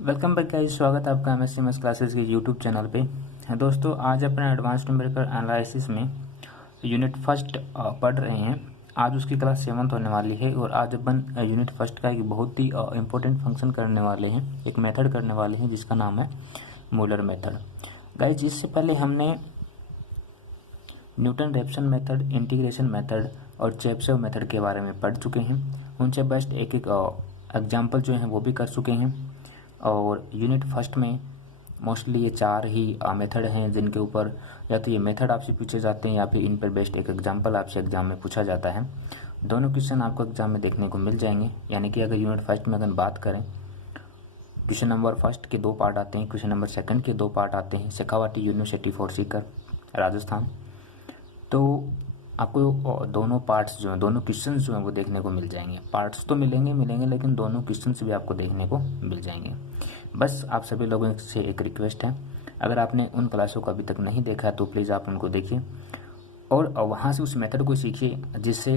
Welcome back guys, स्वागत है आपका एमएससी मैथ्स क्लासेस के यूट्यूब चैनल पे। दोस्तों, आज अपने एडवांस्ड न्यूमेरिकल एनालिसिस में यूनिट फर्स्ट पढ़ रहे हैं। आज उसकी क्लास 7th होने वाली है और आज अपन यूनिट फर्स्ट का एक बहुत ही इम्पोर्टेंट फंक्शन करने वाले हैं, एक मेथड करने वाले हैं जिसका नाम है मूलर मेथड। गाइस, इससे पहले हमने Newton Raphson method, integration method और चेबीशेव मेथड के बारे में पढ़ चुके हैं। उनसे बेस्ट एक एक एग्जाम्पल जो हैं वो भी कर चुके हैं। और यूनिट फर्स्ट में मोस्टली ये 4 ही मेथड हैं जिनके ऊपर या तो ये मेथड आपसे पूछे जाते हैं या फिर इन पर बेस्ड एक एग्जाम्पल आपसे एग्जाम में पूछा जाता है। दोनों क्वेश्चन आपको एग्जाम में देखने को मिल जाएंगे। यानी कि अगर यूनिट फर्स्ट में अगर बात करें, क्वेश्चन नंबर फर्स्ट के 2 पार्ट आते हैं, क्वेश्चन नंबर सेकंड के 2 पार्ट आते हैं। Shekhawati university for Sikar, Rajasthan. तो आपको दोनों पार्ट्स जो हैं, दोनों क्वेश्चंस जो हैं वो देखने को मिल जाएंगे। पार्ट्स तो मिलेंगे लेकिन दोनों क्वेश्चंस भी आपको देखने को मिल जाएंगे। बस आप सभी लोगों से एक रिक्वेस्ट है, अगर आपने उन क्लासों को अभी तक नहीं देखा है तो प्लीज़ आप उनको देखिए और वहाँ से उस मेथड को सीखिए, जिससे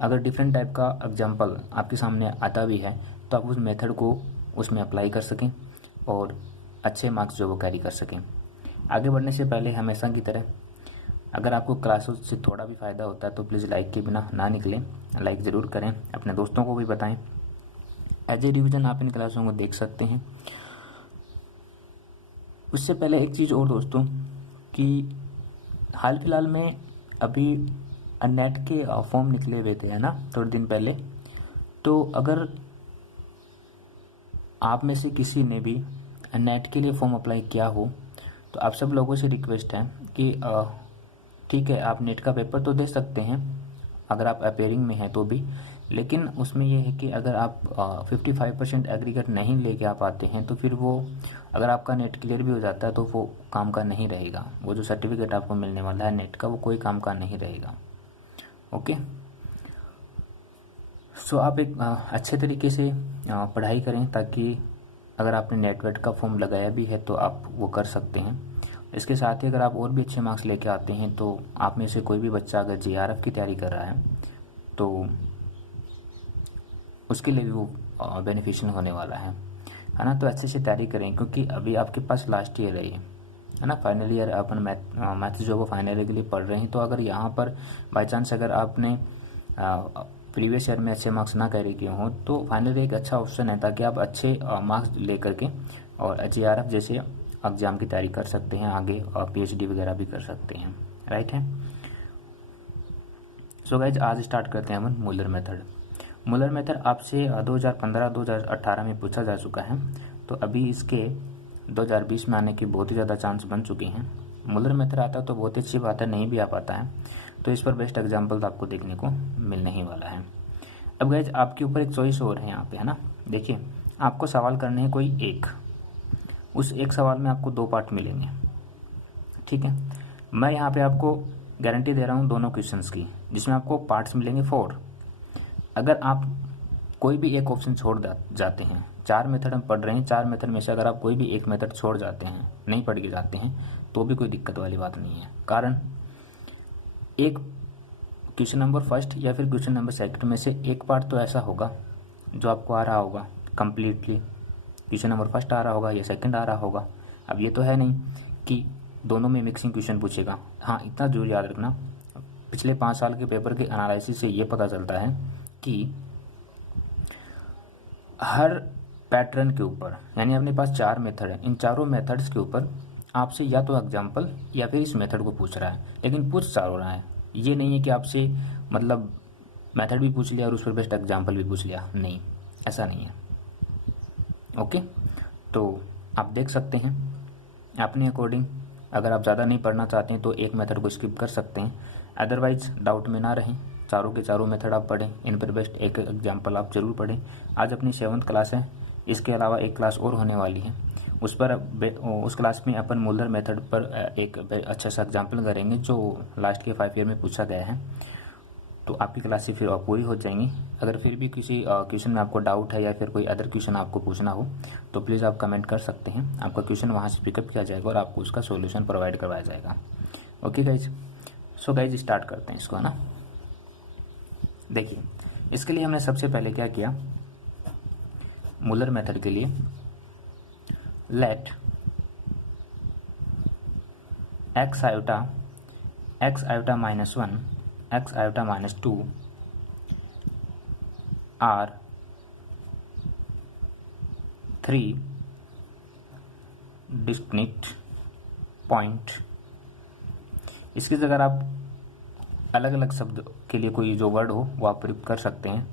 अगर डिफरेंट टाइप का एग्जाम्पल आपके सामने आता भी है तो आप उस मेथड को उसमें अप्लाई कर सकें और अच्छे मार्क्स जो वो कैरी कर सकें। आगे बढ़ने से पहले हमेशा की तरह, अगर आपको क्लासों से थोड़ा भी फ़ायदा होता है तो प्लीज़ लाइक के बिना ना निकलें, लाइक ज़रूर करें, अपने दोस्तों को भी बताएं। एज ए रिवीजन आप इन क्लासों को देख सकते हैं। उससे पहले एक चीज़ और दोस्तों, कि हाल फिलहाल में अभी नेट के फॉर्म निकले हुए थे, है ना, थोड़े दिन पहले। तो अगर आप में से किसी ने भी नेट के लिए फॉर्म अप्लाई किया हो तो आप सब लोगों से रिक्वेस्ट है कि ठीक है, आप नेट का पेपर तो दे सकते हैं अगर आप अपेयरिंग में हैं तो भी, लेकिन उसमें यह है कि अगर आप 55% एग्रीगेट नहीं लेके आ पाते हैं तो फिर वो, अगर आपका नेट क्लियर भी हो जाता है तो वो काम का नहीं रहेगा। वो जो सर्टिफिकेट आपको मिलने वाला है नेट का, वो कोई काम का नहीं रहेगा। ओके, सो आप एक अच्छे तरीके से पढ़ाई करें, ताकि अगर आपने नेट वेट का फॉर्म लगाया भी है तो आप वो कर सकते हैं। इसके साथ ही अगर आप और भी अच्छे मार्क्स लेके आते हैं तो आप में से कोई भी बच्चा अगर JRF की तैयारी कर रहा है तो उसके लिए भी वो बेनिफिशियल होने वाला है ना। तो अच्छे से तैयारी करें, क्योंकि अभी आपके पास लास्ट ईयर है ये, है ना, फाइनल ईयर। अपन मैथ्स जो वो फाइनल ईयर के लिए पढ़ रहे हैं। तो अगर यहाँ पर बाई चांस अगर आपने प्रीवियस ईयर में अच्छे मार्क्स ना कैरी किए हों तो फाइनल एक अच्छा ऑप्शन है, ताकि आप अच्छे मार्क्स ले करके और JRF जैसे एग्ज़ाम की तैयारी कर सकते हैं आगे, और PhD वगैरह भी कर सकते हैं। राइट है। सो गाइज, आज स्टार्ट करते हैं हम मूलर मेथड। मूलर मेथड आपसे 2015-2018 में पूछा जा चुका है, तो अभी इसके 2020 में आने के बहुत ही ज़्यादा चांस बन चुके हैं। मूलर मेथड आता तो बहुत ही अच्छी बात है, नहीं भी आ पाता है तो इस पर बेस्ट एग्जाम्पल तो आपको देखने को मिलने ही वाला है। अब गाइज, आपके ऊपर एक चॉइस और है यहाँ पे, है ना। देखिए, आपको सवाल करने हैं कोई एक, उस एक सवाल में आपको 2 पार्ट मिलेंगे। ठीक है, मैं यहाँ पे आपको गारंटी दे रहा हूँ दोनों क्वेश्चंस की, जिसमें आपको पार्ट्स मिलेंगे 4। अगर आप कोई भी एक ऑप्शन छोड़ जाते हैं, 4 मेथड हम पढ़ रहे हैं, 4 मेथड में से अगर आप कोई भी एक मेथड छोड़ जाते हैं, नहीं पढ़ के जाते हैं, तो भी कोई दिक्कत वाली बात नहीं है। कारण एक क्वेश्चन नंबर फर्स्ट या फिर क्वेश्चन नंबर सेकंड में से एक पार्ट तो ऐसा होगा जो आपको आ रहा होगा कम्प्लीटली, क्वेश्चन नंबर फर्स्ट आ रहा होगा या सेकंड आ रहा होगा। अब ये तो है नहीं कि दोनों में मिक्सिंग क्वेश्चन पूछेगा। हाँ, इतना जरूर याद रखना, पिछले 5 साल के पेपर के एनालिसिस से ये पता चलता है कि हर पैटर्न के ऊपर, यानी अपने पास 4 मेथड है, इन चारों मेथड्स के ऊपर आपसे या तो एग्जाम्पल या फिर इस मेथड को पूछ रहा है, लेकिन पूछ चारों रहा है। ये नहीं है कि आपसे मतलब मेथड भी पूछ लिया और उस पर बेस्ट एग्जाम्पल भी पूछ लिया, नहीं, ऐसा नहीं है। ओके, तो आप देख सकते हैं अपने अकॉर्डिंग। अगर आप ज़्यादा नहीं पढ़ना चाहते हैं तो एक मेथड को स्किप कर सकते हैं, अदरवाइज डाउट में ना रहें, चारों के चारों मेथड आप पढ़ें, इन पर बेस्ट एक एग्जाम्पल आप जरूर पढ़ें। आज अपनी 7th क्लास है, इसके अलावा एक क्लास और होने वाली है, उस पर उस क्लास में अपन मूलर मेथड पर एक अच्छा सा एग्जाम्पल करेंगे जो लास्ट के 5 ईयर में पूछा गया है। तो आपकी क्लासेस फिर पूरी हो जाएंगी। अगर फिर भी किसी क्वेश्चन में आपको डाउट है या फिर कोई अदर क्वेश्चन आपको पूछना हो तो प्लीज़ आप कमेंट कर सकते हैं, आपका क्वेश्चन वहाँ से पिकअप किया जाएगा और आपको उसका सॉल्यूशन प्रोवाइड करवाया जाएगा। Okay guys, so guys start करते हैं इसको, है ना। देखिए, इसके लिए हमने सबसे पहले क्या किया, मूलर मेथड के लिए let x iota minus 1, x iota minus 2 are 3 distinct point. इसकी जगह आप अलग अलग शब्द के लिए कोई जो वर्ड हो वो आप प्रयुक्त कर सकते हैं।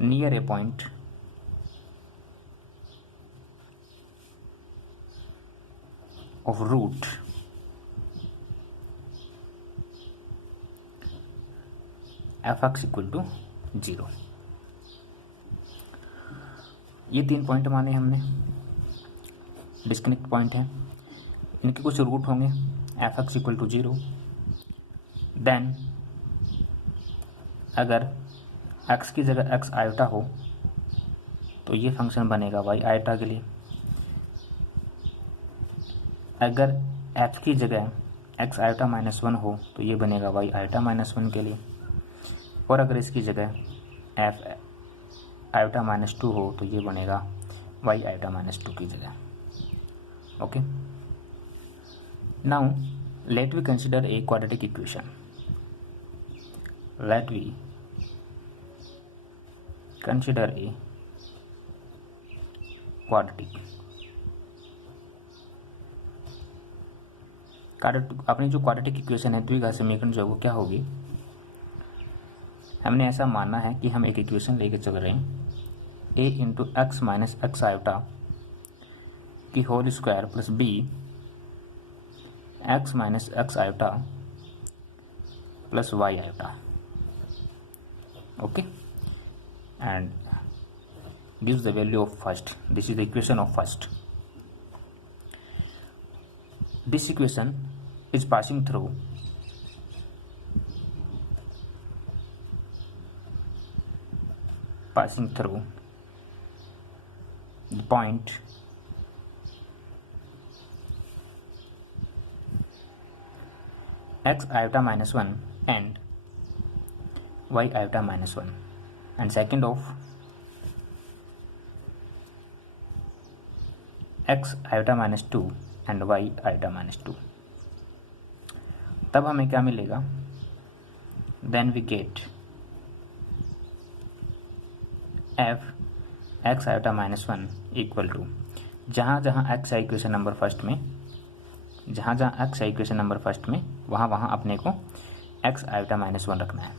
Near a point, of root, F X equal to 0। ये 3 पॉइंट माने हमने, डिस्कनेक्ट पॉइंट है। इनके कुछ रूट होंगे F X equal to 0। Then अगर x की जगह x आयोटा हो तो ये फंक्शन बनेगा y आयोटा के लिए। अगर f की जगह x आयोटा माइनस 1 हो तो ये बनेगा y आयोटा माइनस 1 के लिए। और अगर इसकी जगह f आयोटा माइनस 2 हो तो ये बनेगा y आयोटा माइनस 2 की जगह। Okay, now let we consider a quadratic equation. Let we consider a quadratic। अपनी जो क्वाड्रेटिक इक्वेशन है द्विघात समीकरण जो है वो क्या होगी। हमने ऐसा मानना है कि हम एक इक्वेशन लेके चल रहे हैं a into X minus x iota की whole square plus b X minus x iota plus y iota. Okay, and gives the value of first. This is the equation of first. This equation is passing through the point x iota minus 1 and y iota minus 1, and second of x iota minus 2 and y iota minus 2। तब हमें क्या मिलेगा, then we get f x iota minus 1 equal to जहाँ जहाँ x है equation number first में, जहाँ जहाँ x है इक्वेशन नंबर फर्स्ट में वहाँ वहाँ अपने को x iota minus 1 रखना है।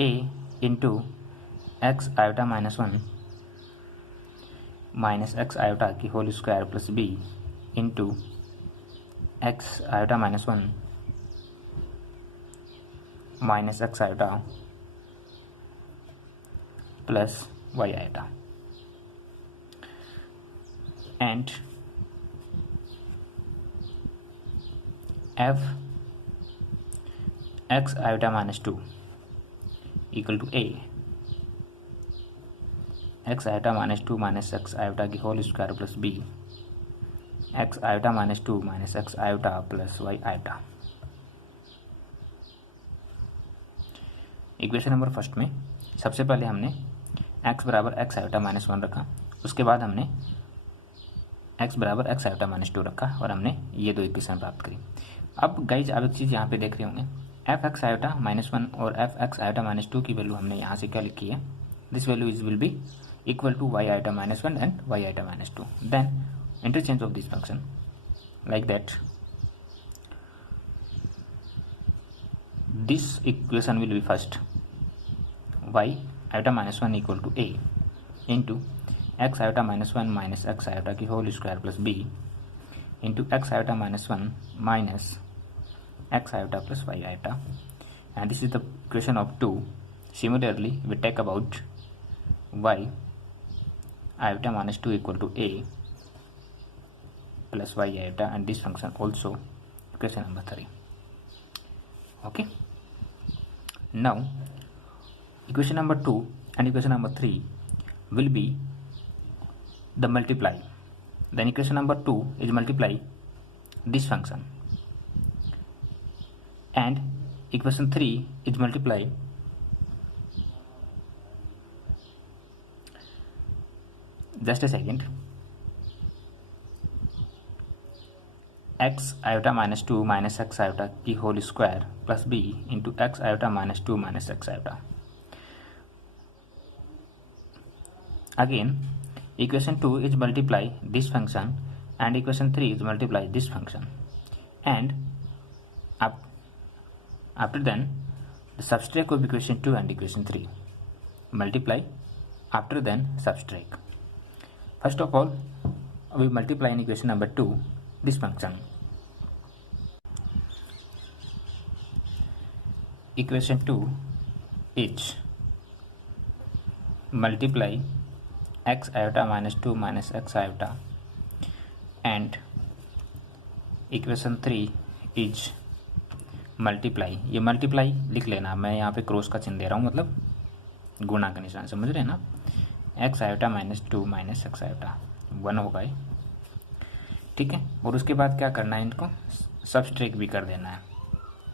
a into X iota minus 1 minus x iota की whole square plus b into X iota minus 1 minus x iota plus y iota and f X iota minus 2 equal to a X iota minus 2 minus x iota की whole square plus b X iota minus 2 minus x iota plus y iota. Equation number first में सबसे पहले हमने x बराबर x iota minus 1 रखा, उसके बाद हमने x बराबर एक्स आयोटा माइनस 2 रखा और हमने ये दो इक्वेशन प्राप्त करी। अब गाइज आप एक चीज़ यहाँ पे देख रहे होंगे, एफ एक्स आयोटा माइनस 1 और एफ एक्स आयोटा माइनस 2 की वैल्यू हमने यहाँ से क्या लिखी है, this value is will be equal to y iota minus 1 and y iota minus 2। Then interchange of this function like that this equation will be first y iota minus 1 equal to a into X iota minus 1 minus x iota की whole square plus b into X iota minus 1 minus x iota plus y iota, and this is the equation of 2. Similarly, we take about y iota minus 2 equal to a plus y iota, and this function also equation number 3. Okay, now equation number 2 and equation number 3 will be the multiply. Then equation number 2 is multiply this function, and equation 3 is multiply just a second, X iota minus two minus x iota की whole square plus B into X iota minus two minus x iota. Again, equation 2 is multiply this function and equation 3 is multiply this function, and after then the subtract of equation 2 and equation 3, multiply, after then subtract. First of all, we multiply in equation number 2 this function. Equation 2 is multiply x iota minus 2 minus x iota, and equation 3 is multiply. ये multiply लिख लेना, मैं यहाँ पे cross का चिन्ह दे रहा हूँ, मतलब गुणा का निशान, समझ रहे हैं ना. X iota minus two minus x iota 1 होगा ये, ठीक है. और उसके बाद क्या करना है, इनको सबस्ट्रैक्ट भी कर देना है,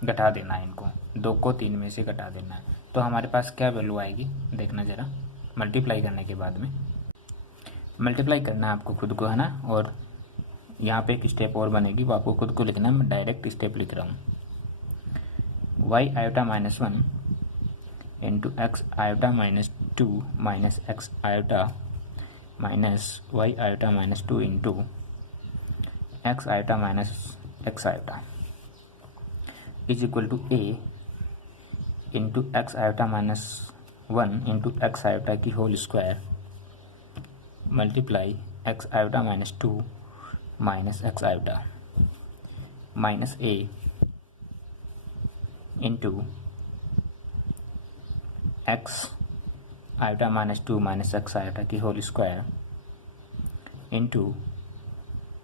घटा देना है इनको, 2 को 3 में से घटा देना है. तो हमारे पास क्या वैल्यू आएगी देखना ज़रा. मल्टीप्लाई करने के बाद में मल्टीप्लाई करना है आपको खुद को, है ना. और यहाँ पे एक स्टेप और बनेगी, वो आपको खुद को लिखना है. मैं डायरेक्ट स्टेप लिख रहा हूँ. Y iota minus 1 into X iota minus 2 minus x iota minus Y iota minus 2 into X iota minus x iota is equal to A into X iota minus 1 into X iota की whole square multiply X iota minus 2 minus x iota minus A into X iota minus 2 minus x iota की whole square into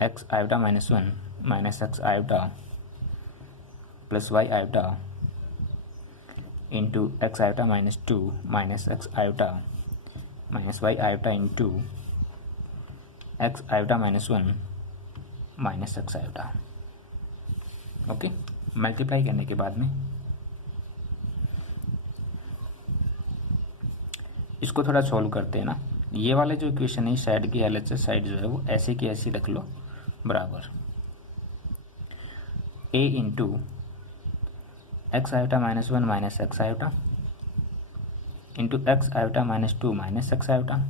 X iota minus 1 minus x iota plus Y iota into X iota minus 2 minus x iota minus Y iota into X iota minus 1 minus x iota. Okay, multiply करने के बाद में इसको थोड़ा solve करते हैं ना. ये वाले जो इक्वेशन है इस साइड की एलएचएस साइड जो है वो ऐसे की ऐसी रख लो बराबर A into X iota minus 1 minus x iota into X iota minus 2 minus x iota.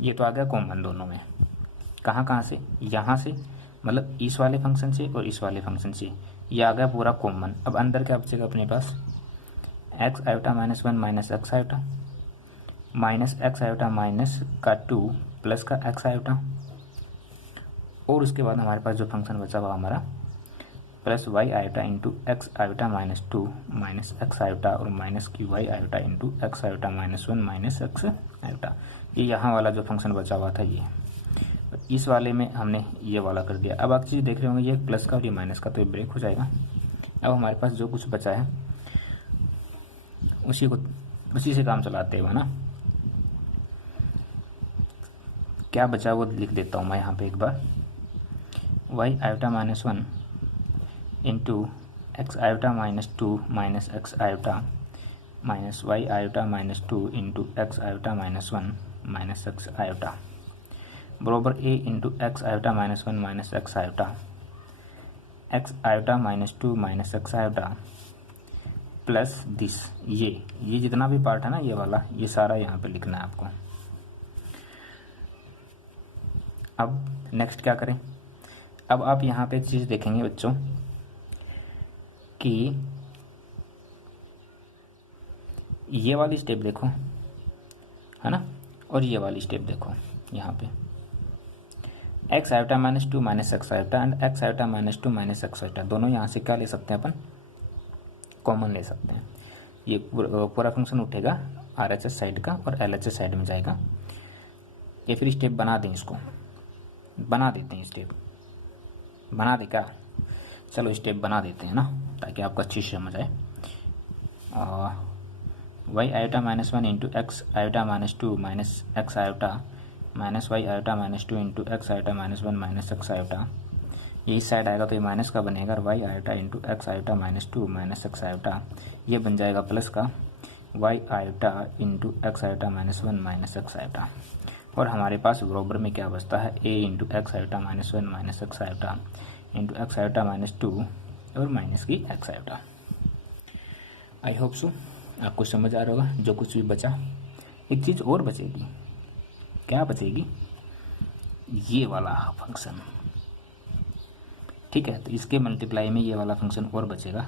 ये तो आ गया कॉमन दोनों में. कहाँ से, यहाँ से, मतलब इस वाले फंक्शन से और इस वाले फंक्शन से ये आ गया पूरा कॉमन. अब अंदर क्या बचेगा अपने पास, X iota minus 1 minus x iota minus x iota minus का 2 प्लस का एक्स आयोटा, और उसके बाद हमारे पास जो फंक्शन बचा हुआ हमारा plus Y iota into X iota minus 2 minus x iota और माइनस की Y iota into X iota minus 1 minus x iota. ये यहाँ वाला जो फंक्शन बचा हुआ था ये, इस वाले में हमने ये वाला कर दिया. अब आप चीज़ देख रहे होंगे ये प्लस का और ये माइनस का, तो ये ब्रेक हो जाएगा. अब हमारे पास जो कुछ बचा है उसी से काम चलाते हुए ना, क्या बचा वो लिख देता हूँ मैं यहाँ पे एक बार. Y iota minus 1 into X iota minus 2 minus x iota minus Y iota minus 2 into X iota minus 1 minus x iota बराबर A into X iota minus 1 minus x iota X iota minus 2 minus x iota plus this. ये जितना भी part है ना ये वाला, ये सारा यहाँ पे लिखना है आपको. अब नेक्स्ट क्या करें, अब आप यहाँ पे एक चीज़ देखेंगे बच्चों कि ये वाली स्टेप देखो, है ना, और ये वाली स्टेप देखो. यहाँ पे x iota minus 2 minus x iota and x iota minus 2 minus x iota, दोनों यहाँ से क्या ले सकते हैं अपन, कॉमन ले सकते हैं. ये पूरा फंक्शन उठेगा आरएचएस साइड का और एलएचएस साइड में जाएगा. ये फिर स्टेप बना दें, इसको बना देते हैं, स्टेप बना दे क्या, चलो स्टेप बना देते हैं ना ताकि आपको अच्छी समझ आए. Y iota minus 1 into X iota minus 2 minus x iota minus Y iota minus 2 into X iota minus 1 minus x iota. ये इस साइड आएगा तो ये माइनस का बनेगा, और Y iota into X iota minus 2 minus x iota ये बन जाएगा प्लस का. Y iota into X iota minus one minus x iota, और हमारे पास बराबर में क्या बचता है, A into X iota minus one minus x iota into X iota minus two और माइनस की X iota. I hope so आपको समझ आ रहा होगा। जो कुछ भी बचा, एक चीज़ और बचेगी, क्या बचेगी, ये वाला फंक्शन, ठीक है। तो इसके मल्टीप्लाई में ये वाला फंक्शन और बचेगा,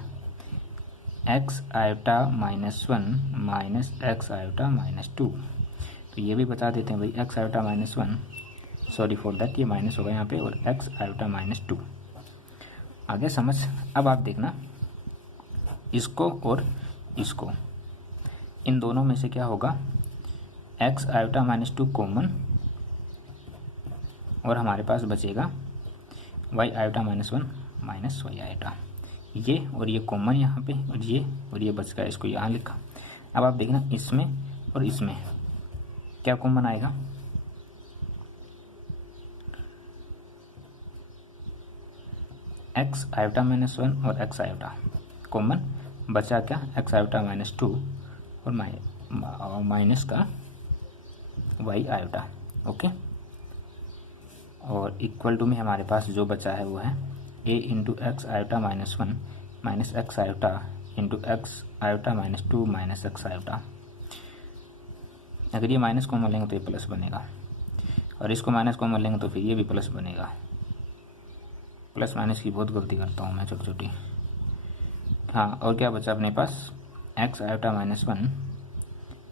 x iota minus one minus x iota minus to. तो ये भी बता देते हैं भाई, x iota minus one, sorry for that, ये माइनस होगा यहाँ पे, और एक्स आयोटा माइनस टू। आगे समझ। अब आप देखना इसको और इसको, इन दोनों में से क्या होगा, X iota minus two common, और हमारे पास बचेगा Y iota minus one minus Y iota, ये और ये कॉमन यहाँ पे, और ये बच गया, इसको यहाँ लिखा। अब आप देखना इसमें और इसमें क्या कॉमन आएगा, एक्स आयोटा माइनस वन और एक्स आयोटा कॉमन, बचा क्या, एक्स आयोटा माइनस टू और माइनस का वाई आयोटा। ओके, और इक्वल टू में हमारे पास जो बचा है वो है A into X iota minus one minus x iota into X iota minus two minus x iota. अगर ये माइनस कॉमन लेंगे तो ये प्लस बनेगा, और इसको माइनस कॉमन लेंगे तो फिर ये भी प्लस बनेगा। प्लस माइनस की बहुत गलती करता हूँ मैं, छोटी छोटी। हाँ, और क्या बचा अपने पास, X iota minus one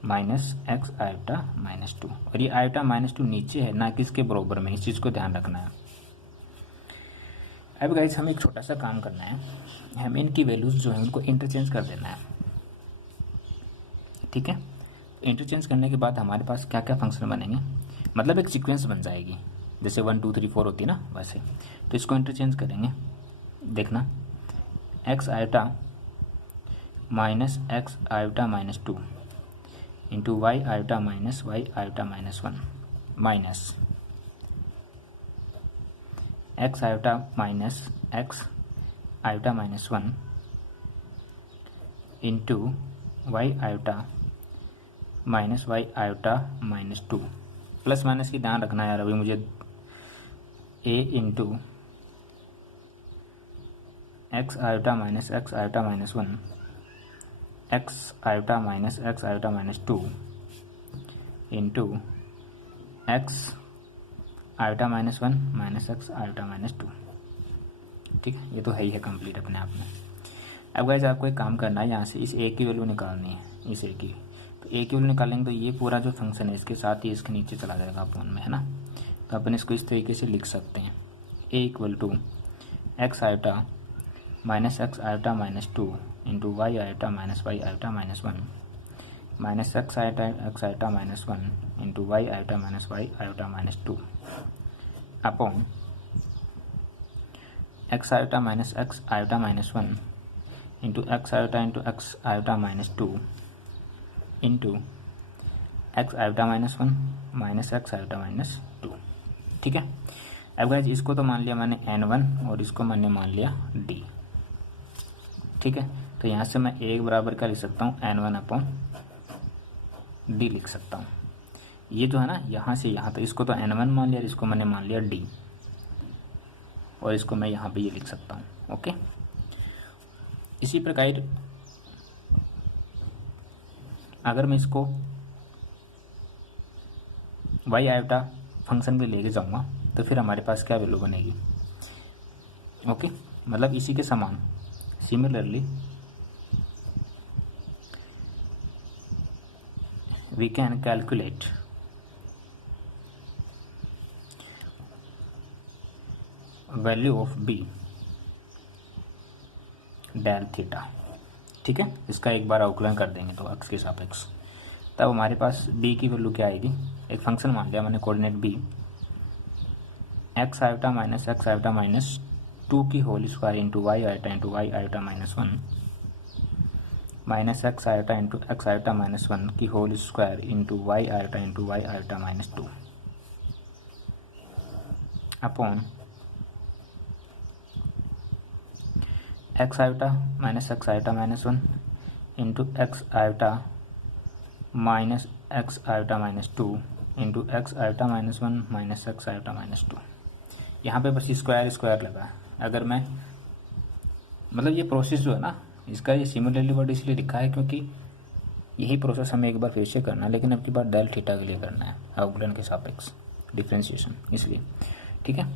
minus x iota minus two, और ये आयोटा माइनस टू नीचे है ना, किसके बराबर में, इस चीज़ को ध्यान रखना है। अब गाइस हमें एक छोटा सा काम करना है, हमें इनकी वैल्यूज़ जो है उनको इंटरचेंज कर देना है, ठीक है। इंटरचेंज करने के बाद हमारे पास क्या क्या फंक्शन बनेंगे, मतलब एक सीक्वेंस बन जाएगी, जैसे 1 2 3 4 होती है ना वैसे। तो इसको इंटरचेंज करेंगे, देखना X iota minus x iota minus two into Y iota minus Y iota minus one minus x iota minus x iota minus one into Y iota minus Y iota minus two. Plus minus की ध्यान रखना यार, अभी मुझे A into X iota minus x iota minus one X iota minus x iota minus two into X iota minus one minus x iota minus two. ठीक है, ये तो है ही है कंप्लीट अपने आप में। अब गाइस आपको एक काम करना है, यहाँ से इस ए की वैल्यू निकालनी है, इस ए की। तो ए की वैल्यू निकालेंगे तो ये पूरा जो फंक्शन है इसके साथ ही इसके नीचे चला जाएगा अपॉन में, है ना। तो अपन इसको इस तरीके से लिख सकते हैं, A equal to x iota minus x iota minus two into Y iota minus Y iota minus one minus x iota minus one into Y iota minus Y iota minus two upon X iota minus one into X iota minus two into X iota minus one minus x iota minus two. ठीक है, अब guys इसको तो मान लिया मैंने n1 और इसको मैंने मान लिया d। ठीक है, तो यहाँ से मैं एक बराबर का लिख सकता हूँ n1 अपॉन d लिख सकता हूँ। ये जो है ना यहाँ से यहाँ, तो इसको तो n1 मान लिया, इसको मैंने मान लिया d, और इसको मैं यहाँ पे ये लिख सकता हूँ। ओके, इसी प्रकार अगर मैं इसको वाई आयोटा फंक्शन पे लेके जाऊँगा तो फिर हमारे पास क्या वैल्यू बनेगी। ओके, मतलब इसी के समान similarly we can calculate value of B del theta. ठीक है, इसका एक बार अवकलन कर देंगे तो एक्स के सापेक्ष, तब हमारे पास b की वैल्यू क्या आएगी। एक फंक्शन मान लिया मैंने coordinate b, X iota minus two की whole square into Y iota minus one minus x iota minus one की whole square into Y iota minus two upon X iota minus one into X iota minus x iota minus 2 into X iota minus 1 minus x iota minus 2। यहाँ पे बस square square लगा। अगर मैं मतलब ये process जो है ना, इसका ये सिमिलरली वर्ड इसलिए लिखा है क्योंकि यही प्रोसेस हमें एक बार फिर से करना है, लेकिन अब की बार डेल थीटा के लिए करना है, अवकलन के सापेक्ष डिफ्रेंशिएशन, इसलिए ठीक है।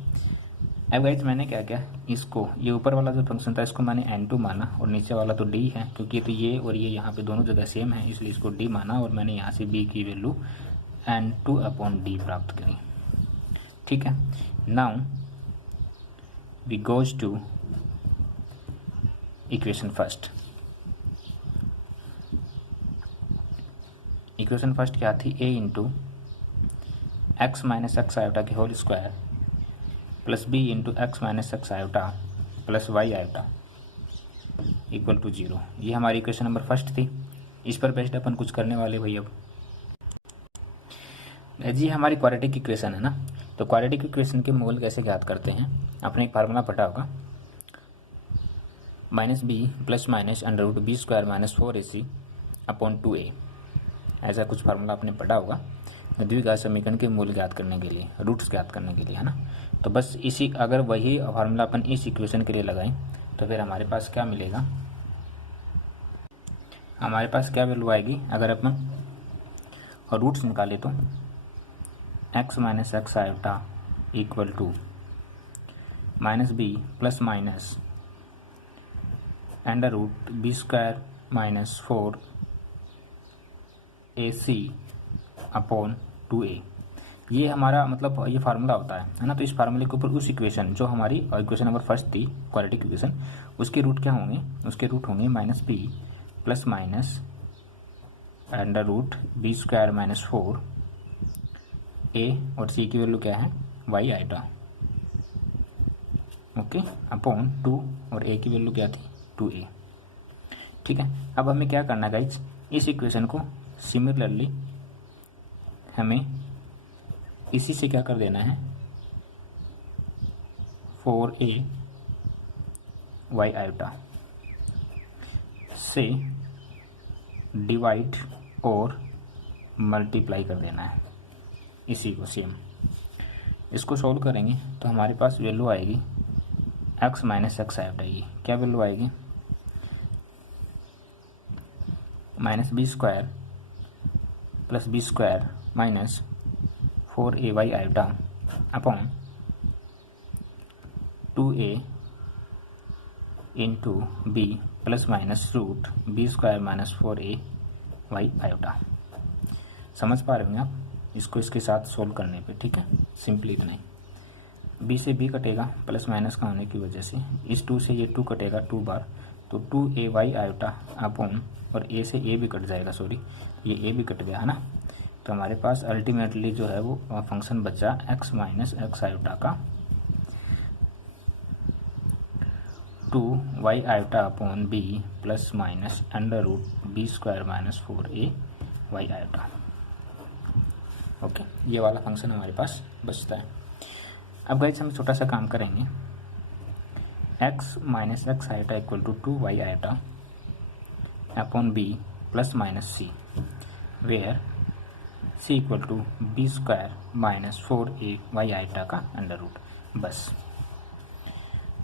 अब गाइस मैंने क्या किया, इसको ये ऊपर वाला जो फंक्शन था इसको मैंने n2 माना और नीचे वाला तो d है, क्योंकि तो ये और ये यहाँ पे दोनों जगह सेम है, इसलिए इसको d माना और मैंने यहाँ से b की वैल्यू n2/d प्राप्त करी। ठीक है, now we goes to equation first. Equation first क्या थी, a into X minus x iota के होल square plus b into X minus x iota plus Y iota equal to 0। ये हमारी इक्वेशन नंबर फर्स्ट थी। इस पर बेस्ड अपन कुछ करने वाले भाई। अब जी हमारी क्वाड्रेटिक इक्वेशन है ना, तो क्वाड्रेटिक इक्वेशन के मोल कैसे ज्ञात करते हैं, आपने एक फार्मूला पढ़ा होगा, minus B plus minus under root B square minus 4ac upon 2a, ऐसा कुछ फार्मूला आपने पढ़ा होगा द्विघात समीकरण के मूल ज्ञात करने के लिए, रूट्स ज्ञात करने के लिए, है ना। तो बस इसी, अगर वही फार्मूला अपन इस इक्वेशन के लिए लगाएं तो फिर हमारे पास क्या मिलेगा, हमारे पास क्या वैल्यू आएगी, अगर अपन रूट्स निकाले तो X minus x iota equal to minus B plus minus under root B square minus 4ac upon 2a। ये हमारा मतलब ये फार्मूला होता है ना। तो इस फार्मूले के ऊपर उस इक्वेशन जो हमारी इक्वेशन नंबर फर्स्ट थी क्वाड्रेटिक इक्वेशन, उसके रूट क्या होंगे, उसके रूट होंगे minus B plus minus under root B square minus 4a और c की वैल्यू क्या है वाई आयोटा, ओके, अपॉन 2 और a की वैल्यू क्या थी 2a। ठीक है, अब हमें क्या करना है गाइज, इस इक्वेशन को सिमिलरली हमें इसी से क्या कर देना है 4a वाई आयोटा से डिवाइड और मल्टीप्लाई कर देना है इसी को सेम। इसको सोल्व करेंगे तो हमारे पास वैल्यू आएगी एक्स माइनस एक्स आयोटा की क्या वैल्यू आएगी, minus B square plus B square minus 4a Y iota upon 2a into B plus minus root B square minus 4a Y iota. समझ पा रहे होंगे आप इसको इसके साथ सोल्व करने पे। ठीक है, सिंपली इतना ही, b से b कटेगा प्लस माइनस का होने की वजह से, इस 2 से ये 2 कटेगा 2 बार, तो 2a वाई आयोटा अपॉन, और a से a भी कट जाएगा, सॉरी ये a भी कट गया है ना। तो हमारे पास अल्टीमेटली जो है वो फंक्शन बचा x माइनस एक्स आयोटा का 2 y iota upon b plus minus under root B square minus 4a Y iota. Okay, ये वाला फंक्शन हमारे पास बचता है। अब गाइस हम छोटा सा काम करेंगे, x minus x iota equal to 2 y iota upon b plus minus c, where c equal to b square minus 4a Y iota का अंडर रूट। बस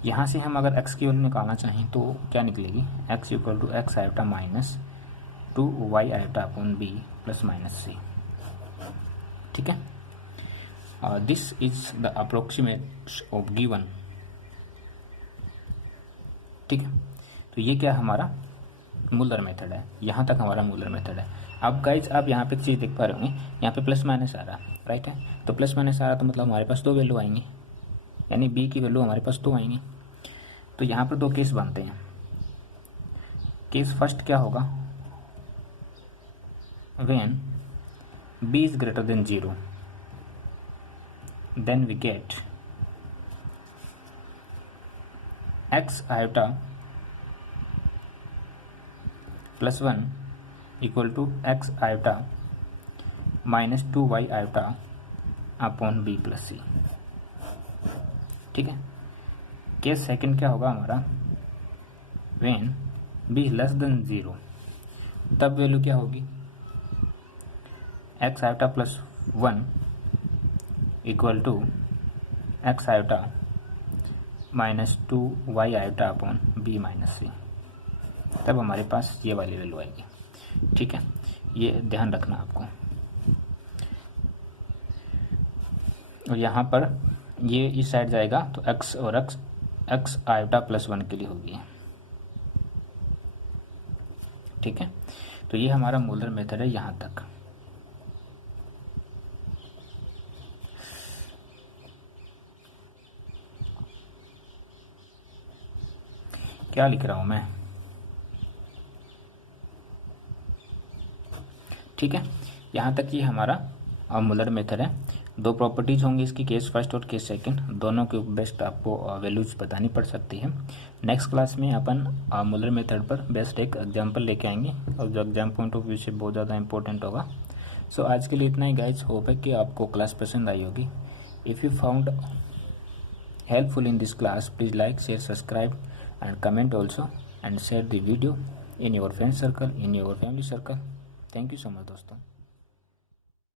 यहाँ से हम अगर x की वैल्यू निकालना चाहें तो क्या निकलेगी, x equal to x iota minus 2 y iota upon b plus minus c। ठीक है, this is the approximate of given. ठीक है, तो ये क्या हमारा मूलर मेथड है, यहाँ तक हमारा मूलर मेथड है। अब गाइज आप यहाँ पे एक चीज़ देख पा रहे होंगे, यहाँ पे प्लस माइनस आ रहा है, राइट है, तो प्लस माइनस आ रहा तो मतलब हमारे पास 2 वैल्यू आएंगी, यानी b की वैल्यू हमारे पास 2 आएंगी। तो यहाँ पर 2 केस बनते हैं। केस फर्स्ट क्या होगा, when b is greater than 0, then we get x iota plus 1 equal to x iota minus 2y iota upon b plus c। ठीक है, केस सेकंड क्या होगा हमारा, व्हेन b लेस देन 0, तब वैल्यू क्या होगी X iota plus 1 equal to x iota minus 2y iota upon b minus C, तब हमारे पास ये वाली वैल्यू आएगी। ठीक है, ये ध्यान रखना आपको। और यहाँ पर ये इस साइड जाएगा तो x और x आयोटा प्लस 1 के लिए होगी। ठीक है, तो ये हमारा मूलर मेथड है यहाँ तक। क्या लिख रहा हूँ मैं? ठीक है, यहाँ तक ये हमारा मूलर मेथड है। दो प्रॉपर्टीज होंगी इसकी, केस फर्स्ट और केस सेकंड, दोनों के बेस्ट आपको वैल्यूज बतानी पड़ सकती है। नेक्स्ट क्लास में अपन मूलर मेथड पर बेस्ट एक एग्जांपल लेके आएंगे और जो एग्जाम पॉइंट ऑफ व्यू से बहुत ज़्यादा इंपॉर्टेंट होगा। सो आज के लिए इतना ही गाइज, होप है कि आपको क्लास पसंद आई होगी। If you found helpful in this class, please like, share, subscribe and comment also, and share the video in your friend circle, in your family circle. Thank you so much दोस्तों।